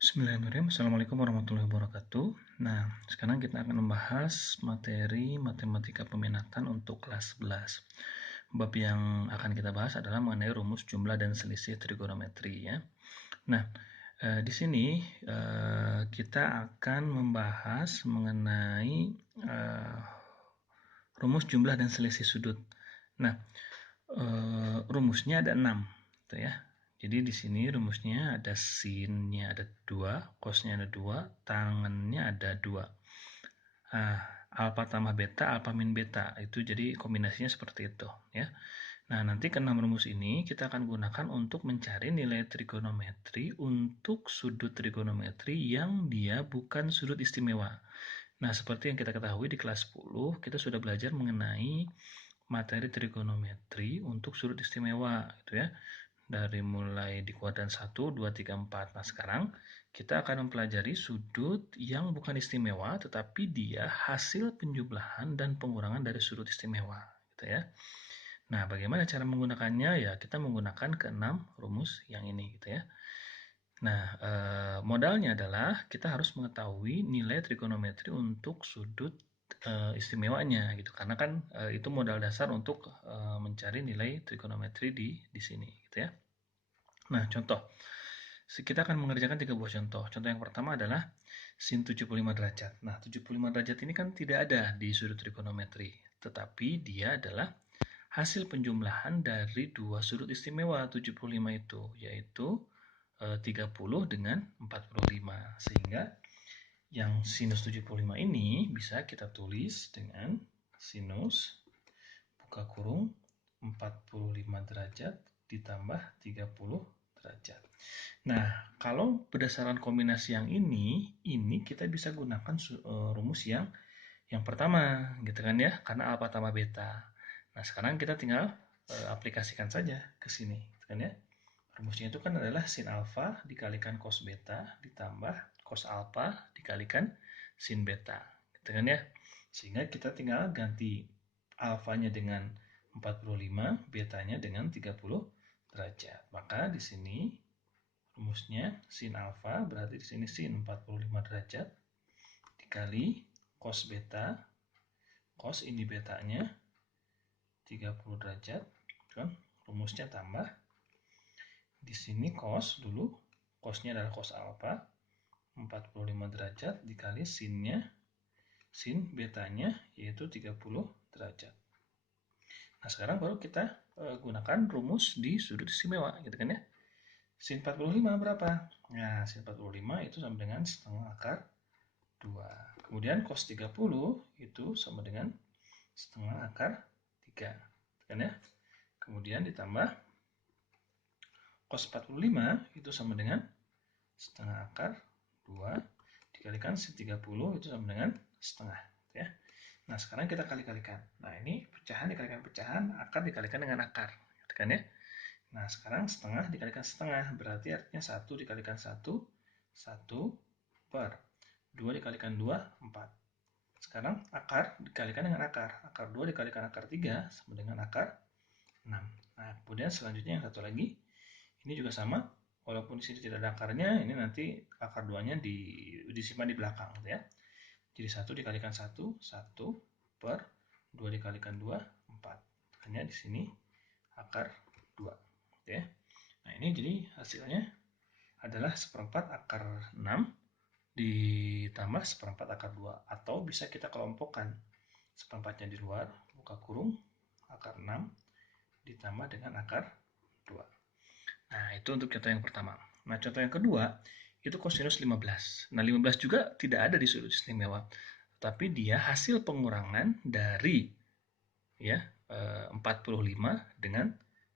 Bismillahirrahmanirrahim. Assalamualaikum warahmatullahi wabarakatuh. Nah, sekarang kita akan membahas materi matematika peminatan untuk kelas 11. Bab yang akan kita bahas adalah mengenai rumus jumlah dan selisih trigonometri ya. Nah, di sini kita akan membahas mengenai rumus jumlah dan selisih sudut. Nah, rumusnya ada 6, gitu ya. Jadi di sini rumusnya ada sinnya ada 2, cosnya ada 2, tangennya ada 2. Alfa tambah beta, alfa min beta. Itu jadi kombinasinya seperti itu ya. Nah, nanti ke-6 rumus ini kita akan gunakan untuk mencari nilai trigonometri untuk sudut trigonometri yang dia bukan sudut istimewa. Nah, seperti yang kita ketahui di kelas 10, kita sudah belajar mengenai materi trigonometri untuk sudut istimewa gitu ya. Dari mulai di kuadran 1, 2, 3, 4. Nah, sekarang kita akan mempelajari sudut yang bukan istimewa tetapi dia hasil penjumlahan dan pengurangan dari sudut istimewa gitu ya. Nah, bagaimana cara menggunakannya? Ya, kita menggunakan ke-6 rumus yang ini gitu ya. Nah, modalnya adalah kita harus mengetahui nilai trigonometri untuk sudut istimewanya gitu. Karena kan itu modal dasar untuk mencari nilai trigonometri di sini gitu ya. Nah, contoh. Kita akan mengerjakan 3 buah contoh. Contoh yang pertama adalah sin 75 derajat. Nah, 75 derajat ini kan tidak ada di sudut trigonometri, tetapi dia adalah hasil penjumlahan dari dua sudut istimewa 75 itu, yaitu 30 dengan 45. Sehingga yang sinus 75 ini bisa kita tulis dengan sinus buka kurung 45 derajat ditambah 30 derajat. Nah, kalau berdasarkan kombinasi yang ini kita bisa gunakan rumus yang pertama, gitu kan ya, karena alfa tambah beta. Nah, sekarang kita tinggal aplikasikan saja ke sini, gitu kan ya. Rumusnya itu kan adalah sin alfa dikalikan cos beta ditambah cos alfa dikalikan sin beta, gitu kan ya. Sehingga kita tinggal ganti alfanya dengan 45, betanya dengan 30 derajat. Maka di sini rumusnya sin alfa berarti di sini sin 45 derajat dikali cos beta, cos ini betanya 30 derajat, kan? Rumusnya tambah di sini cos dulu, cosnya adalah cos alfa 45 derajat dikali sinnya, sin betanya yaitu 30 derajat. Nah, sekarang baru kita gunakan rumus di sudut istimewa gitu kan ya. Sin 45 berapa? Nah, sin 45 itu sama dengan setengah akar 2. Kemudian cos 30 itu sama dengan setengah akar 3. Kan ya? Kemudian ditambah cos 45 itu sama dengan setengah akar 2 dikalikan sin 30 itu sama dengan setengah ya. Nah, sekarang kita kali-kalikan. Nah, ini pecahan dikalikan pecahan, akar dikalikan dengan akar. Gitu kan ya? Nah, sekarang setengah dikalikan setengah, berarti artinya 1 dikalikan 1, 1 per 2 dikalikan 2, 4. Sekarang akar dikalikan dengan akar. Akar 2 dikalikan akar 3 sama dengan akar 6. Nah, kemudian selanjutnya yang satu lagi, ini juga sama. Walaupun di sini tidak ada akarnya, ini nanti akar 2-nya disimpan di belakang. Gitu ya. Jadi 1 dikalikan 1, 1 per 2 dikalikan 2, 4. Hanya di sini akar 2. Gitu ya. Nah, ini jadi hasilnya adalah seperempat akar 6 ditambah seperempat akar 2. Atau bisa kita kelompokkan seperempatnya di luar, buka kurung, akar 6 ditambah dengan akar 2. Nah, itu untuk contoh yang pertama. Nah, contoh yang kedua, itu kosinus 15. Nah, 15 juga tidak ada di sudut istimewa. Tapi dia hasil pengurangan dari ya 45 dengan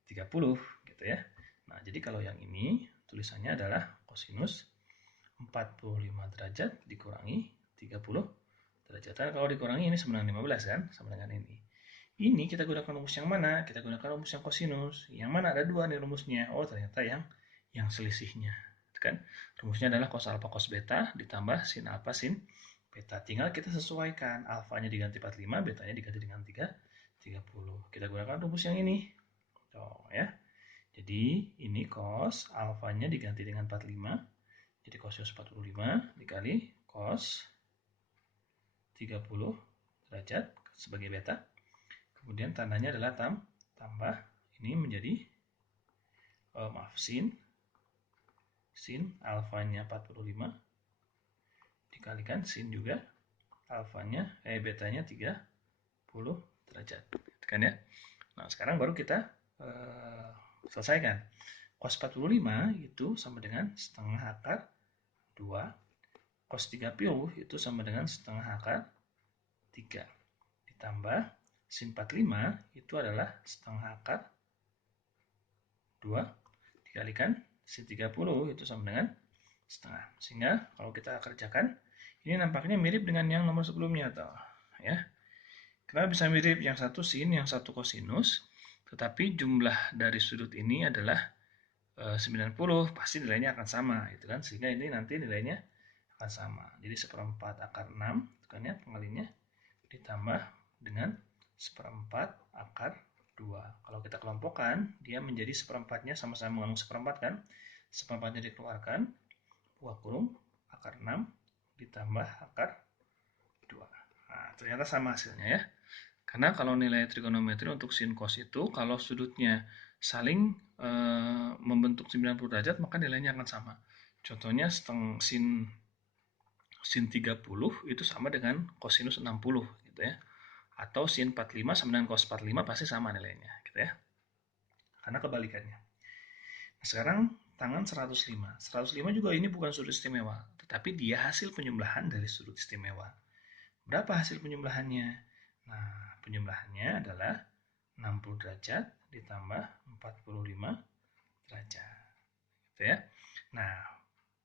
30 gitu ya. Nah, jadi kalau yang ini tulisannya adalah kosinus 45 derajat dikurangi 30 derajat. Kan kalau dikurangi ini sama dengan 15 kan, sama dengan ini. Ini kita gunakan rumus yang mana? Kita gunakan rumus yang kosinus. Yang mana ada dua nih rumusnya? Oh, ternyata yang selisihnya. Kan? Rumusnya adalah cos alfa cos beta ditambah sin alfa sin beta. Tinggal kita sesuaikan. Alfanya diganti 45, betanya diganti dengan 30. Kita gunakan rumus yang ini. Tuh, ya. Jadi ini cos alfanya diganti dengan 45, Jadi cosinus 45 dikali cos 30 derajat sebagai beta. Kemudian tandanya adalah tambah. Ini menjadi sin alfanya 45 dikalikan sin juga betanya 30 derajat. Kan ya. Nah, sekarang baru kita selesaikan. Cos 45 itu sama dengan setengah akar 2. Cos 30 itu sama dengan setengah akar 3. Ditambah sin 45 itu adalah setengah akar 2 dikalikan sin 30 itu sama dengan setengah. Sehingga kalau kita kerjakan, ini nampaknya mirip dengan yang nomor sebelumnya, toh. Ya. Kenapa bisa mirip? Yang satu sin, yang satu kosinus. Tetapi jumlah dari sudut ini adalah 90, pasti nilainya akan sama, gitu kan? Sehingga ini nanti nilainya akan sama. Jadi seperempat akar 6, itu kan ya, pengalinya, ditambah dengan seperempat akar 2. Kalau kita kelompokkan, dia menjadi seperempatnya sama-sama mengandung seperempat kan? Seperempatnya dikeluarkan, buah kurung akar 6 ditambah akar 2. Nah, ternyata sama hasilnya ya. Karena kalau nilai trigonometri untuk sin cos itu, kalau sudutnya saling membentuk 90 derajat, maka nilainya akan sama. Contohnya sin 30 itu sama dengan kosinus 60 gitu ya. Atau sin 45 sama dengan cos 45 pasti sama nilainya gitu ya. Karena kebalikannya. Nah, sekarang tangan 105. 105 juga ini bukan sudut istimewa, tetapi dia hasil penjumlahan dari sudut istimewa. Berapa hasil penjumlahannya? Nah, penjumlahannya adalah 60 derajat ditambah 45 derajat. Gitu ya. Nah,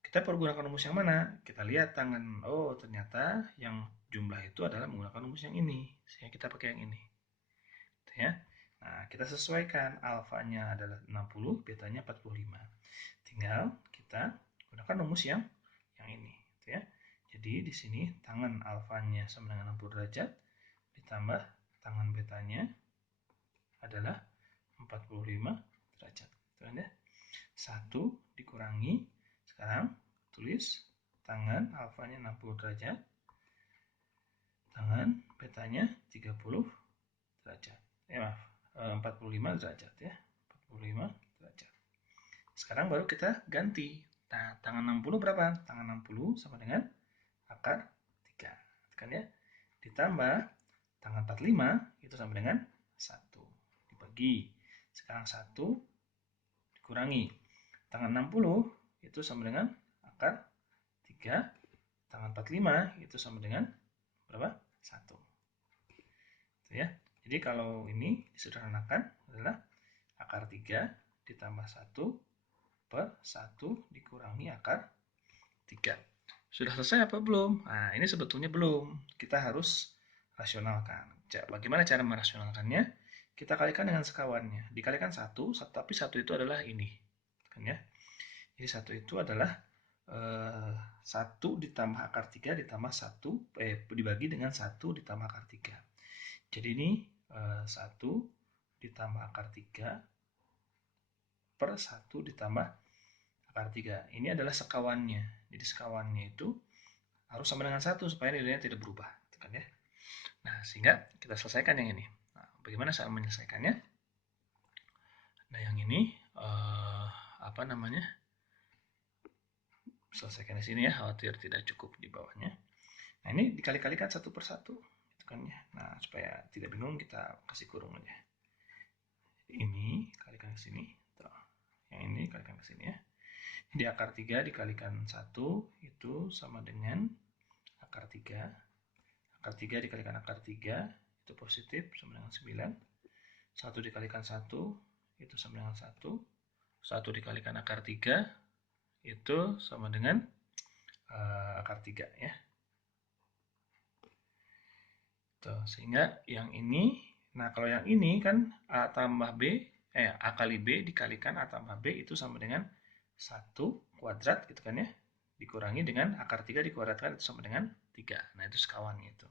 kita pergunakan rumus yang mana? Kita lihat tangan. Oh, ternyata yang jumlah itu adalah menggunakan rumus yang ini. Sehingga kita pakai yang ini. Gitu ya. Nah, kita sesuaikan. Alfanya adalah 60, betanya 45. Tinggal kita gunakan rumus yang ini. Gitu ya. Jadi di sini tangan alfanya sama dengan 60 derajat ditambah tangan betanya adalah 45 derajat. Gitu kan ya. 1 dikurangi, sekarang tulis tangan alfanya 60 derajat, tangan betanya 30 derajat. Maaf, 45 derajat ya. 45 derajat. Sekarang baru kita ganti. Nah, tangan 60 berapa? Tangan 60 sama dengan akar 3. Kan ya? Ditambah tangan 45 itu sama dengan 1. Dibagi. Sekarang 1 dikurangi. Tangan 60 itu sama dengan akar 3. Tangan 45 itu sama dengan berapa? 1. Itu ya. Jadi kalau ini disederhanakan adalah akar 3 ditambah 1 per 1 dikurangi akar 3. Sudah selesai apa belum? Nah, ini sebetulnya belum. Kita harus rasionalkan. Bagaimana cara merasionalkannya? Kita kalikan dengan sekawannya. Dikalikan 1, tapi 1 itu adalah ini. Kan ya? Jadi 1 itu adalah 1 ditambah akar 3 ditambah 1 dibagi dengan 1 ditambah akar 3. Jadi ini 1 ditambah akar 3 per 1 ditambah akar 3. Ini adalah sekawannya. Jadi sekawannya itu harus sama dengan 1 supaya nilainya tidak berubah. Kan ya? Nah, sehingga kita selesaikan yang ini. Nah, bagaimana cara menyelesaikannya? Nah, yang ini apa namanya? Selesaikan di sini ya, khawatir tidak cukup di bawahnya. Nah, ini dikali-kalikan 1 per 1. Gitu kan ya. Nah, supaya tidak bingung kita kasih kurung aja. Ini kalikan ke sini. Tuh. Yang ini kalikan ke sini ya. Jadi akar 3 dikalikan 1 itu sama dengan akar 3. Akar 3 dikalikan akar 3 itu positif sama dengan 9. 1 dikalikan 1 itu sama dengan 1. 1 dikalikan akar 3 itu sama dengan akar 3 ya. Tuh, sehingga yang ini, nah kalau yang ini kan A tambah B, A kali B dikalikan A tambah B itu sama dengan 1 kuadrat gitu kan ya. Dikurangi dengan akar 3 dikuadratkan itu sama dengan 3. Nah itu sekawan itu.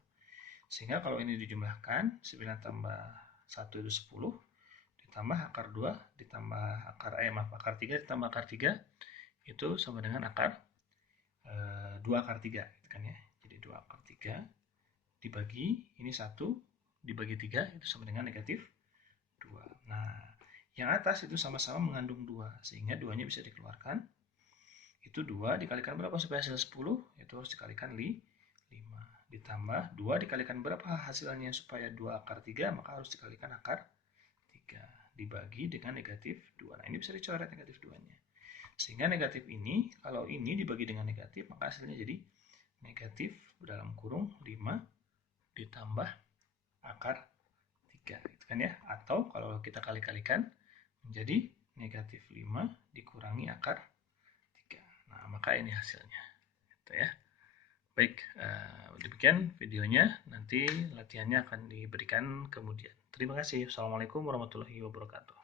Sehingga kalau ini dijumlahkan, 9 tambah 1 itu 10, ditambah akar 2, ditambah akar 3 ditambah akar 3, itu sama dengan akar 2 akar 3 gitu kan ya. Jadi 2 akar 3 dibagi, ini 1 dibagi 3 itu sama dengan negatif 2. Nah, yang atas itu sama-sama mengandung 2, sehingga 2-nya bisa dikeluarkan. Itu 2 dikalikan berapa supaya hasil 10? Itu harus dikalikan 5. Ditambah 2 dikalikan berapa hasilnya supaya 2 akar 3, maka harus dikalikan akar 3. Dibagi dengan negatif 2. Nah, ini bisa dicoret negatif 2-nya. Sehingga negatif ini, kalau ini dibagi dengan negatif, maka hasilnya jadi negatif dalam kurung 5 ditambah akar 3. Gitu kan ya. Atau kalau kita kali-kalikan menjadi negatif 5 dikurangi akar 3. Nah, maka ini hasilnya. Gitu ya. Baik, demikian videonya. Nanti latihannya akan diberikan kemudian. Terima kasih. Assalamualaikum warahmatullahi wabarakatuh.